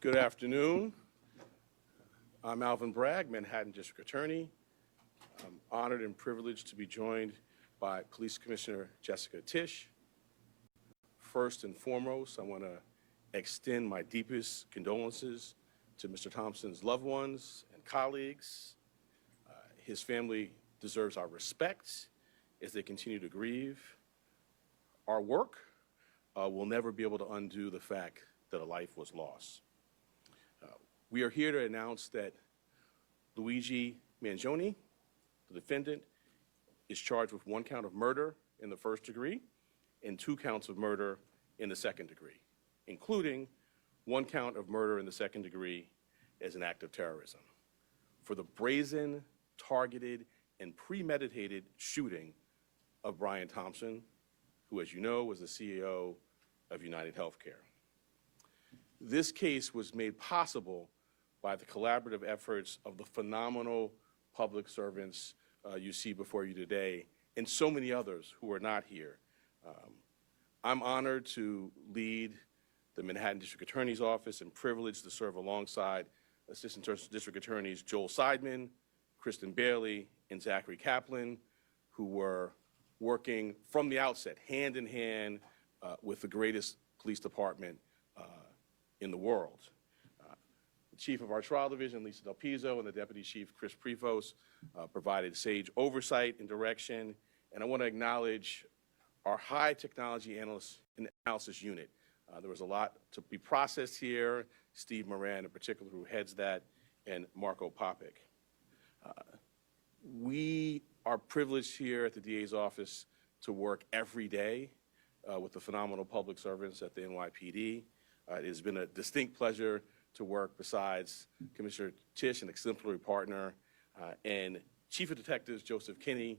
Good afternoon. I'm Alvin Bragg, Manhattan District Attorney. I'm honored and privileged to be joined by Police Commissioner Jessica Tisch. First and foremost, I want to extend my deepest condolences to Mr. Thompson's loved ones and colleagues. His family deserves our respect as they continue to grieve. Our work will never be able to undo the fact that a life was lost. We are here to announce that Luigi Mangione, the defendant, is charged with 1 count of murder in the first degree and 2 counts of murder in the second degree, including 1 count of murder in the second degree as an act of terrorism for the brazen, targeted, and premeditated shooting of Brian Thompson, who, as you know, was the CEO of UnitedHealthcare. This case was made possible by the collaborative efforts of the phenomenal public servants you see before you today, and so many others who are not here. I'm honored to lead the Manhattan District Attorney's Office and privileged to serve alongside Assistant District Attorneys Joel Seidman, Kristen Bailey, and Zachary Kaplan, who were working from the outset, hand in hand, with the greatest police department in the world. The chief of our trial division, Lisa Del Pizzo, and the deputy chief, Chris Prevost, provided sage oversight and direction. And I want to acknowledge our high technology analysis unit. There was a lot to be processed here. Steve Moran, in particular, who heads that, and Marco Popic. We are privileged here at the DA's office to work every day with the phenomenal public servants at the NYPD. It has been a distinct pleasure to work besides Commissioner Tisch, an exemplary partner, and Chief of Detectives Joseph Kinney.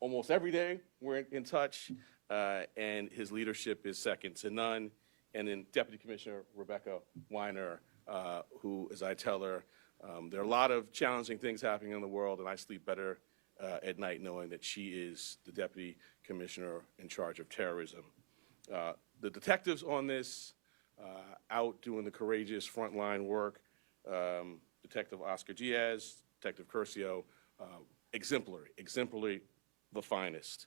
Almost every day we're in touch, and his leadership is second to none. And then Deputy Commissioner Rebecca Weiner, who, as I tell her, there are a lot of challenging things happening in the world, and I sleep better at night knowing that she is the Deputy Commissioner in charge of terrorism. The detectives on this, out doing the courageous frontline work, Detective Oscar Diaz, Detective Curcio, exemplary, the finest.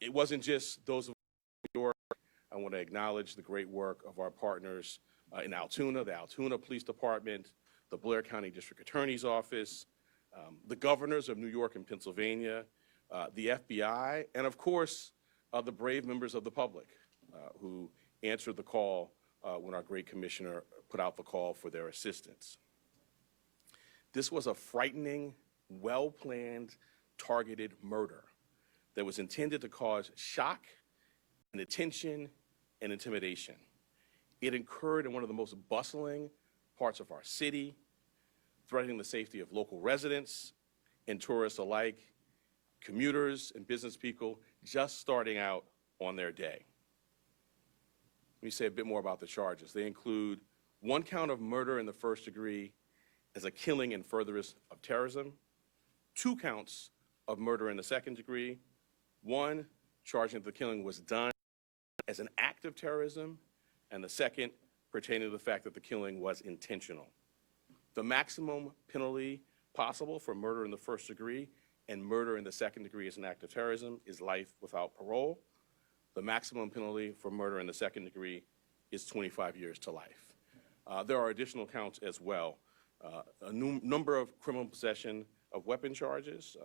It wasn't just those of New York. I want to acknowledge the great work of our partners in Altoona, the Altoona Police Department, the Blair County District Attorney's Office, the governors of New York and Pennsylvania, the FBI, and of course, the brave members of the public who answered the call when our great commissioner put out the call for their assistance. This was a frightening, well-planned, targeted murder that was intended to cause shock and attention and intimidation. It occurred in one of the most bustling parts of our city, threatening the safety of local residents and tourists alike, commuters and business people just starting out on their day. Let me say a bit more about the charges. They include 1 count of murder in the first degree as a killing in furtherance of terrorism, 2 counts of murder in the second degree, 1 charging that the killing was done as an act of terrorism, and the second pertaining to the fact that the killing was intentional. The maximum penalty possible for murder in the first degree and murder in the second degree as an act of terrorism is life without parole. The maximum penalty for murder in the second degree is 25 years to life. There are additional counts as well. A number of criminal possession of weapon charges,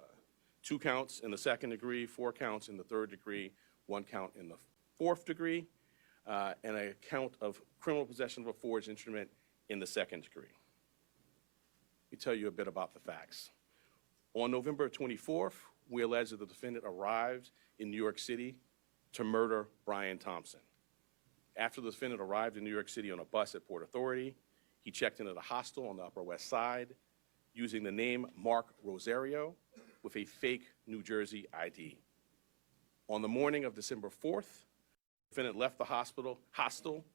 2 counts in the second degree, 4 counts in the third degree, 1 count in the fourth degree, and a count of criminal possession of a forged instrument in the second degree. Let me tell you a bit about the facts. On November 24th, we allege that the defendant arrived in New York City to murder Brian Thompson. After the defendant arrived in New York City on a bus at Port Authority, he checked into the hostel on the Upper West Side using the name Mark Rosario with a fake New Jersey ID. On the morning of December 4th, the defendant left the hostel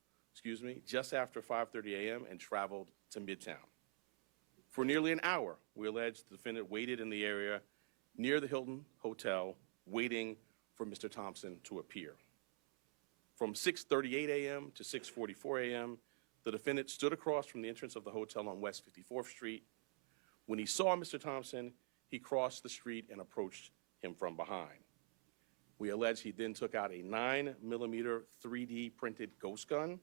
just after 5:30 a.m. and traveled to Midtown. For nearly an hour, we allege the defendant waited in the area near the Hilton Hotel, waiting for Mr. Thompson to appear. From 6:38 a.m. to 6:44 a.m., The defendant stood across from the entrance of the hotel on West 54th Street. When he saw Mr. Thompson, he crossed the street and approached him from behind. We allege he then took out a 9mm 3D printed ghost gun,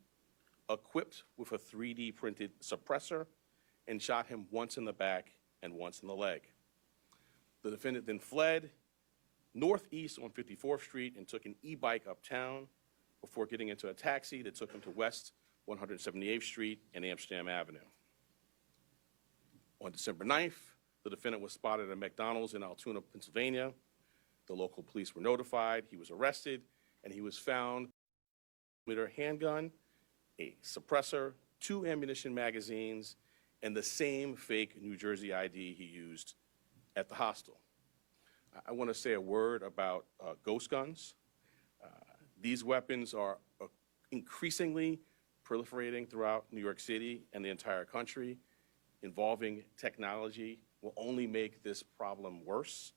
equipped with a 3D printed suppressor, and shot him once in the back and once in the leg. The defendant then fled northeast on 54th Street and took an e-bike uptown before getting into a taxi that took him to West 178th Street and Amsterdam Avenue. On December 9th, the defendant was spotted at McDonald's in Altoona, Pennsylvania. The local police were notified, he was arrested, and he was found with a handgun, a suppressor, 2 ammunition magazines, and the same fake New Jersey ID he used at the hostel. I want to say a word about ghost guns. These weapons are increasingly proliferating throughout New York City and the entire country. Involving technology will only make this problem worse.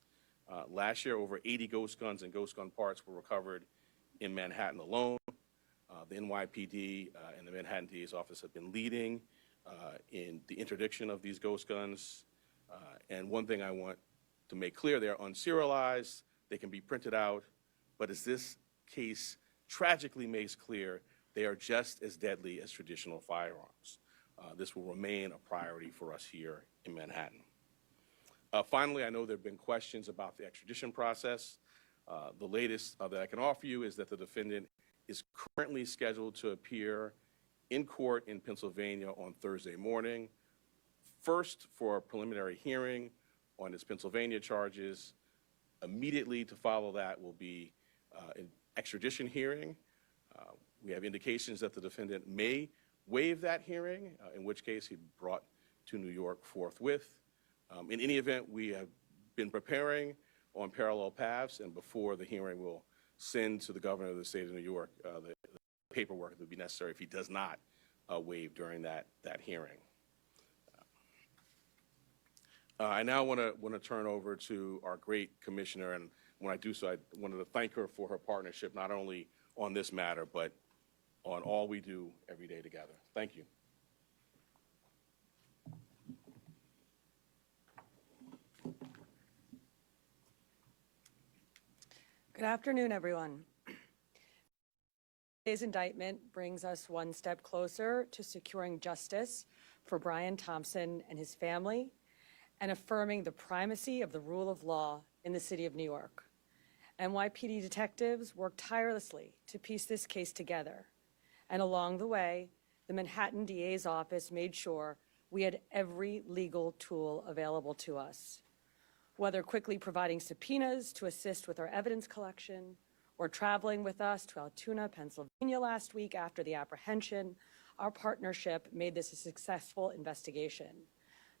Last year, over 80 ghost guns and ghost gun parts were recovered in Manhattan alone. The NYPD and the Manhattan DA's office have been leading in the interdiction of these ghost guns. And one thing I want to make clear, they're unserialized, they can be printed out, but as this case tragically makes clear, they are just as deadly as traditional firearms. This will remain a priority for us here in Manhattan. Finally, I know there have been questions about the extradition process. The latest that I can offer you is that the defendant is currently scheduled to appear in court in Pennsylvania on Thursday morning, first for a preliminary hearing on his Pennsylvania charges. Immediately to follow that will be an extradition hearing. We have indications that the defendant may waive that hearing, in which case he'd be brought to New York forthwith. In any event, we have been preparing on parallel paths, and before the hearing, we'll send to the governor of the state of New York the paperwork that would be necessary if he does not waive during that hearing. I now want to turn over to our great commissioner, and when I do so, I wanted to thank her for her partnership, not only on this matter, but on all we do every day together. Thank you. Good afternoon, everyone. Today's indictment brings us one step closer to securing justice for Brian Thompson and his family and affirming the primacy of the rule of law in the city of New York. NYPD detectives worked tirelessly to piece this case together, and along the way, the Manhattan DA's office made sure we had every legal tool available to us. Whether quickly providing subpoenas to assist with our evidence collection, or traveling with us to Altoona, Pennsylvania last week after the apprehension, our partnership made this a successful investigation.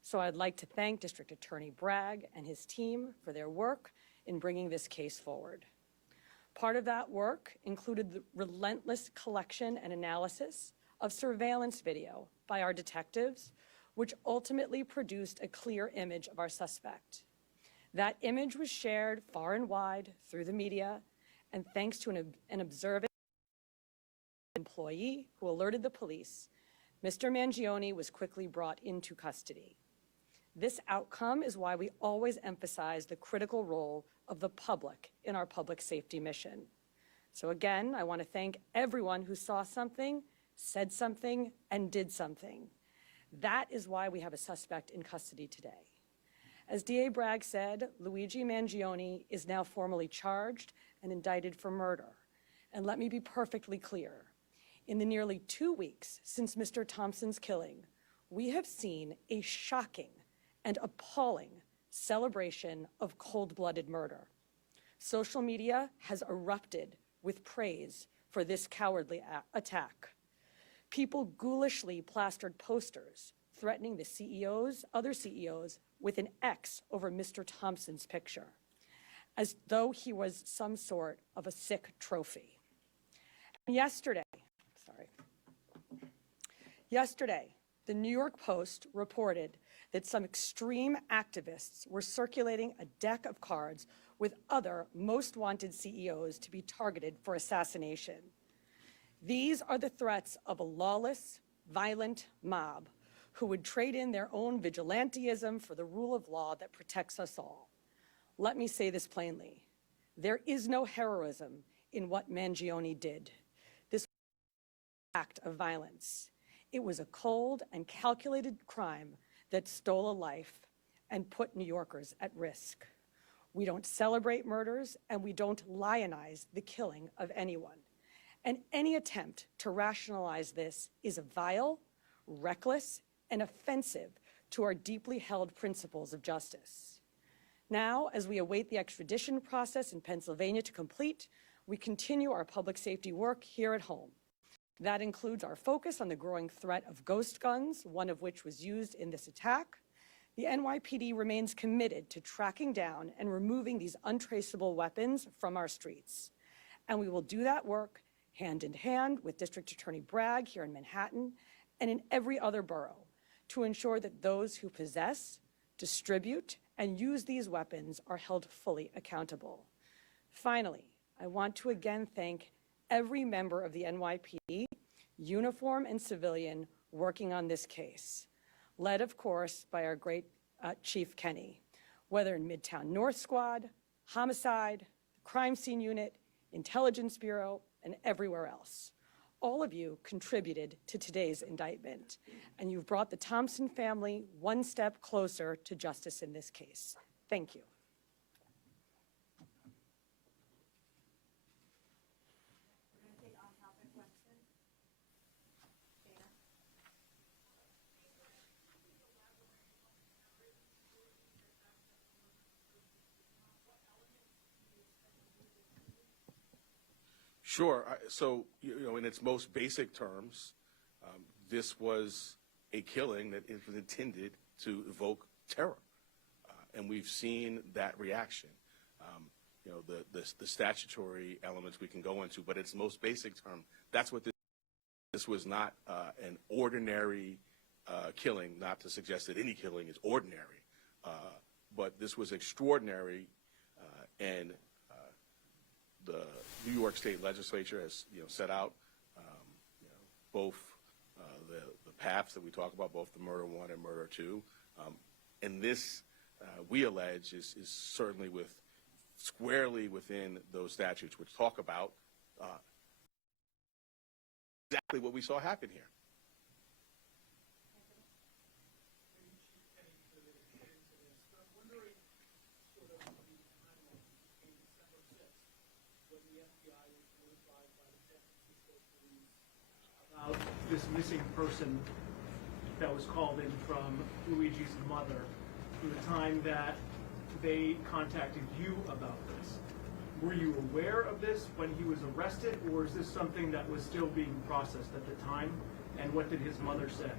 So I'd like to thank District Attorney Bragg and his team for their work in bringing this case forward. Part of that work included the relentless collection and analysis of surveillance video by our detectives, which ultimately produced a clear image of our suspect. That image was shared far and wide through the media, and thanks to an observant employee who alerted the police, Mr. Mangione was quickly brought into custody. This outcome is why we always emphasize the critical role of the public in our public safety mission. So again, I want to thank everyone who saw something, said something, and did something. That is why we have a suspect in custody today. As DA Bragg said, Luigi Mangione is now formally charged and indicted for murder. And let me be perfectly clear. In the nearly 2 weeks since Mr. Thompson's killing, we have seen a shocking and appalling celebration of cold-blooded murder. Social media has erupted with praise for this cowardly attack. People ghoulishly plastered posters threatening the other CEOs with an X over Mr. Thompson's picture, as though he was some sort of a sick trophy. And yesterday, the New York Post reported that some extreme activists were circulating a deck of cards with other most wanted CEOs to be targeted for assassination. These are the threats of a lawless, violent mob who would trade in their own vigilantism for the rule of law that protects us all. Let me say this plainly. There is no heroism in what Mangione did. This was an act of violence. It was a cold and calculated crime that stole a life and put New Yorkers at risk. We don't celebrate murders, and we don't lionize the killing of anyone. And any attempt to rationalize this is vile, reckless, and offensive to our deeply held principles of justice. Now, as we await the extradition process in Pennsylvania to complete, we continue our public safety work here at home. That includes our focus on the growing threat of ghost guns, one of which was used in this attack. The NYPD remains committed to tracking down and removing these untraceable weapons from our streets. And we will do that work hand in hand with District Attorney Bragg here in Manhattan and in every other borough to ensure that those who possess, distribute, and use these weapons are held fully accountable. Finally, I want to again thank every member of the NYPD, uniform and civilian, working on this case, led, of course, by our great Chief Kenny, whether in Midtown North Squad, Homicide, Crime Scene Unit, Intelligence Bureau, and everywhere else. All of you contributed to today's indictment, and you've brought the Thompson family one step closer to justice in this case. Thank you. Sure. So, in its most basic terms, this was a killing that was intended to evoke terror. And we've seen that reaction. The statutory elements we can go into, but its most basic term, that's what this was not an ordinary killing, not to suggest that any killing is ordinary, but this was extraordinary, and the New York State Legislature has, set out, both the paths that we talk about, both the murder one and murder two, and this we allege is certainly squarely within those statutes, which talk about exactly what we saw happen here. About this missing person that was called in from Luigi's mother, through the time that they contacted you about this. Were you aware of this when he was arrested, or is this something that was still being processed at the time? And what did his mother say?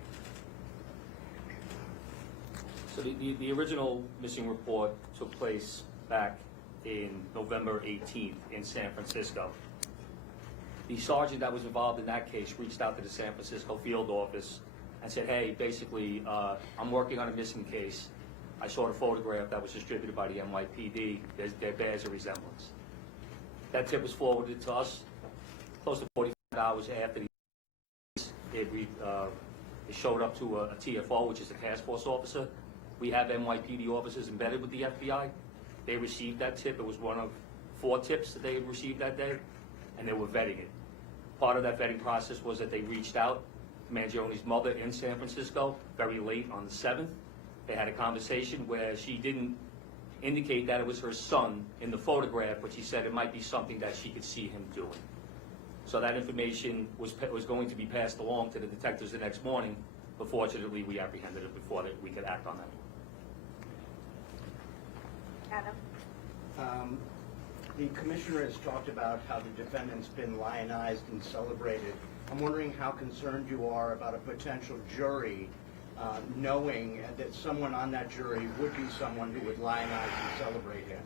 So the original missing report took place back in November 18th in San Francisco. The sergeant that was involved in that case reached out to the San Francisco field office and said, hey, basically, I'm working on a missing case. I saw the photograph that was distributed by the NYPD. There bears a resemblance. That tip was forwarded to us close to 45 hours after it showed up to a TFO, which is a task force officer. We have NYPD officers embedded with the FBI. They received that tip. It was one of 4 tips that they had received that day, and they were vetting it. Part of that vetting process was that they reached out to Mangione's mother in San Francisco very late on the 7th. They had a conversation where she didn't indicate that it was her son in the photograph, but she said it might be something that she could see him doing. So that information was going to be passed along to the detectives the next morning, but fortunately we apprehended it before we could act on that. Adam? The commissioner has talked about how the defendant's been lionized and celebrated. I'm wondering how concerned you are about a potential jury knowing that someone on that jury would be someone who would lionize and celebrate him.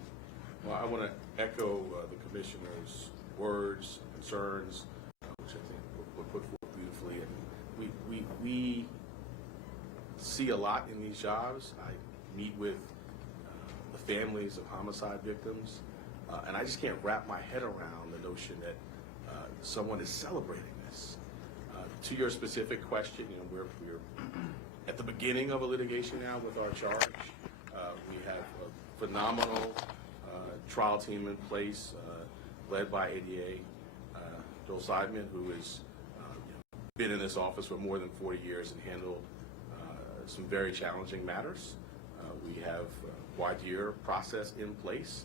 Well, I want to echo the commissioner's words, concerns, which I think were put forth beautifully. And we see a lot in these jobs. I meet with the families of homicide victims, and I just can't wrap my head around the notion that someone is celebrating this. To your specific question, we're at the beginning of a litigation now with our charge. We have a phenomenal trial team in place, led by ADA Joel Seidman, who has been in this office for more than 40 years and handled some very challenging matters. We have a voir dire process in place.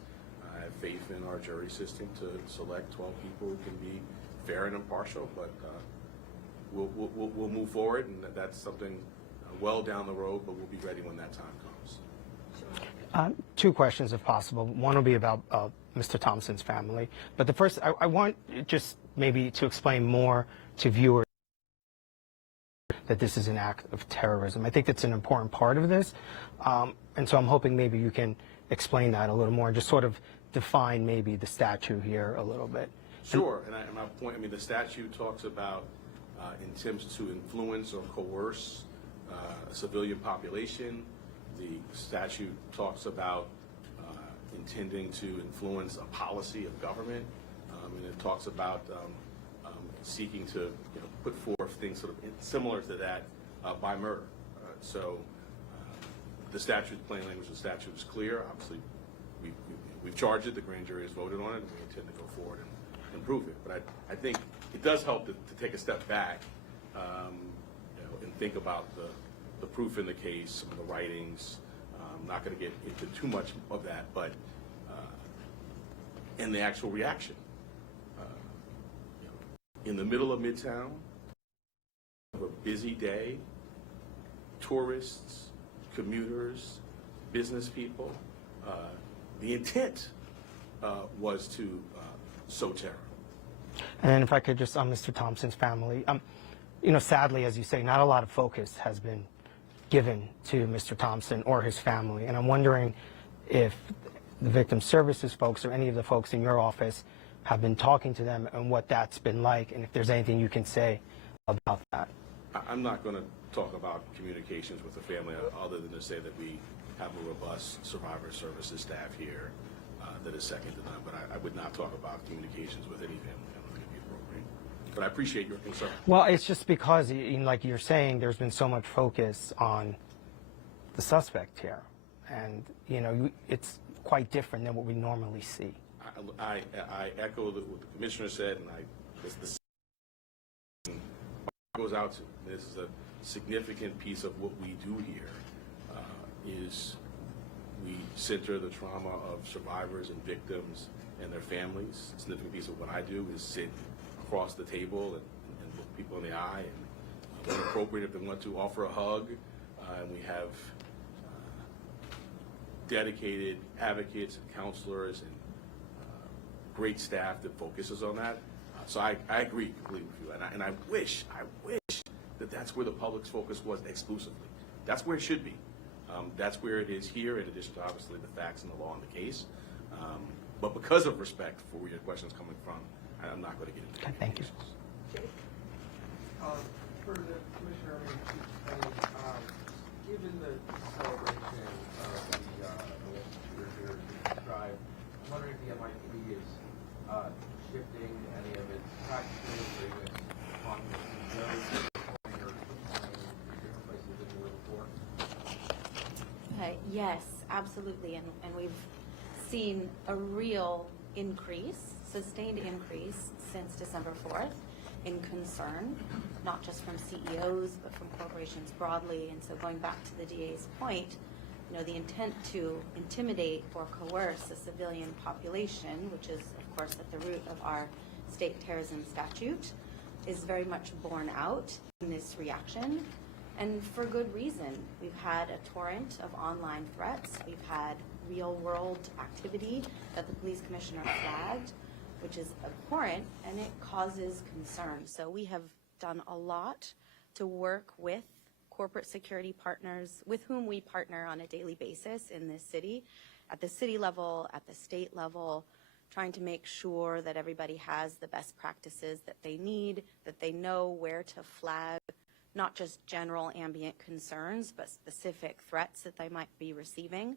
I have faith in our jury system to select 12 people who can be fair and impartial, but we'll move forward, and that's something well down the road, but we'll be ready when that time comes. Two questions, if possible. One will be about Mr. Thompson's family. But the first, I want just maybe to explain more to viewers that this is an act of terrorism. I think that's an important part of this. And so I'm hoping maybe you can explain that a little more and just sort of define maybe the statute here a little bit. Sure, and my point, the statute talks about attempts to influence or coerce a civilian population. The statute talks about intending to influence a policy of government, and it talks about seeking to put forth things sort of similar to that by murder. So the statute, plain language of the statute is clear. Obviously, we've charged it, the grand jury has voted on it, and we intend to go forward and prove it. But I think it does help to take a step back and think about the proof in the case, some of the writings. I'm not going to get into too much of that, but and the actual reaction. In the middle of Midtown, a busy day, tourists, commuters, business people, the intent was to sow terror. And then if I could just, on Mr. Thompson's family, sadly, as you say, not a lot of focus has been given to Mr. Thompson or his family. And I'm wondering if the victim services folks or any of the folks in your office have been talking to them and what that's been like, and if there's anything you can say about that. I'm not going to talk about communications with the family other than to say that we have a robust survivor services staff here that is second to none, but I would not talk about communications with any family. I don't think it'd be appropriate. But I appreciate your concern. Well, it's just because, like you're saying, there's been so much focus on the suspect here. And, it's quite different than what we normally see. I echo what the commissioner said, and this goes out to. This is a significant piece of what we do here, is we center the trauma of survivors and victims and their families. A significant piece of what I do is sit across the table and look people in the eye, and when appropriate, if they want to, offer a hug. And we have dedicated advocates and counselors and great staff that focuses on that. So I agree completely with you, and I wish that that's where the public's focus was exclusively. That's where it should be. That's where it is here, in addition to obviously the facts and the law and the case. But because of respect for where your question's coming from, I'm not going to get into Okay, thank you. For the commissioner, given the celebration of the year described, I'm wondering if the MIT is shifting any of its practices or even on those or different places than you were before? Yes, absolutely, and we've seen a real increase, sustained increase since December 4th in concern, not just from CEOs, but from corporations broadly. And so going back to the DA's point, the intent to intimidate or coerce a civilian population, which is, of course, at the root of our state terrorism statute, is very much borne out in this reaction. And for good reason. We've had a torrent of online threats. We've had real-world activity that the police commissioner flagged, which is abhorrent, and it causes concern. So we have done a lot to work with corporate security partners with whom we partner on a daily basis in this city, at the city level, at the state level, trying to make sure that everybody has the best practices that they need, that they know where to flag not just general ambient concerns, but specific threats that they might be receiving.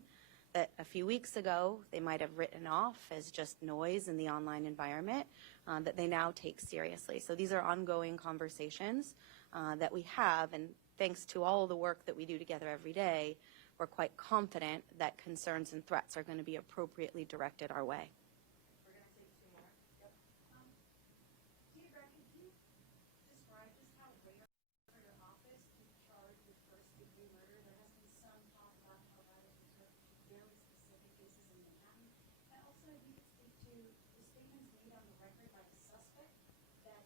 that a few weeks ago they might have written off as just noise in the online environment, that they now take seriously. So these are ongoing conversations that we have, and thanks to all the work that we do together every day, we're quite confident that concerns and threats are going to be appropriately directed our way. We're going to take two more. Yep. Brian, can you describe just how rare for your office to charge with first-degree murder? There has been some talk about how violent research very specific cases in Manhattan. And also, if you could speak to the statements made on the record by the suspect that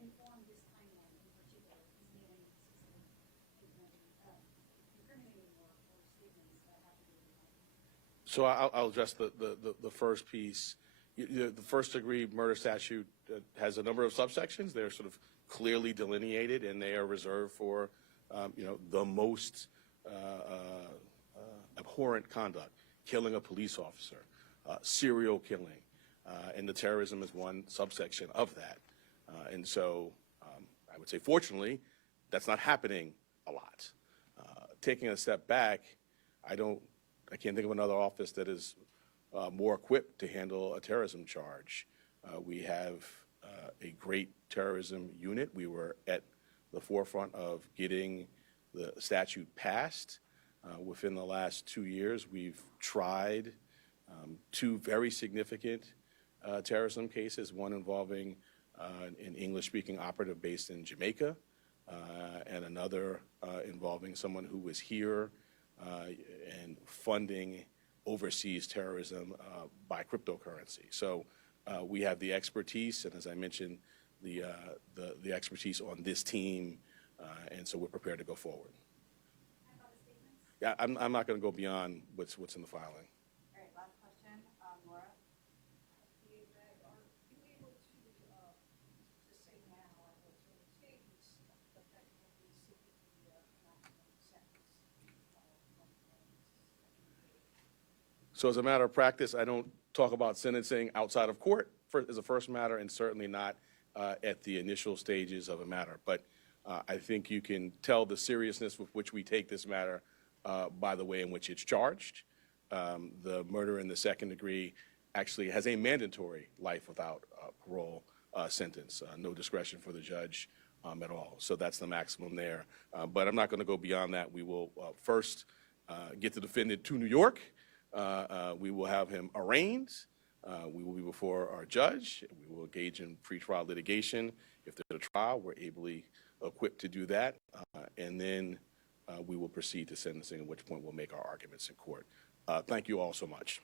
inform this timeline in particular. If he's made any specific incriminating or statements that have to do with the timeline. So I'll address the first piece. The first-degree murder statute has a number of subsections. They're sort of clearly delineated, and they are reserved for, the most abhorrent conduct, killing a police officer, serial killing, and the terrorism is one subsection of that. And so I would say, fortunately, that's not happening a lot. Taking a step back, I can't think of another office that is more equipped to handle a terrorism charge. We have a great terrorism unit. We were at the forefront of getting the statute passed. Within the last 2 years, we've tried two very significant terrorism cases, one involving an English-speaking operative based in Jamaica, and another involving someone who was here and funding overseas terrorism by cryptocurrency. So we have the expertise, and as I mentioned, the expertise on this team, and so we're prepared to go forward. Yeah, I'm not going to go beyond what's in the filing. All right, last question. Laura? Are you able to say now, or to state the fact that we seek the maximum sentence? So as a matter of practice, I don't talk about sentencing outside of court as a first matter, and certainly not at the initial stages of a matter. But I think you can tell the seriousness with which we take this matter by the way in which it's charged. The murder in the second degree actually has a mandatory life without parole sentence, no discretion for the judge at all. So that's the maximum there. But I'm not going to go beyond that. We will first get the defendant to New York. We will have him arraigned. We will be before our judge. We will engage in pretrial litigation. If there's a trial, we're ably equipped to do that. And then we will proceed to sentencing, at which point we'll make our arguments in court. Thank you all so much.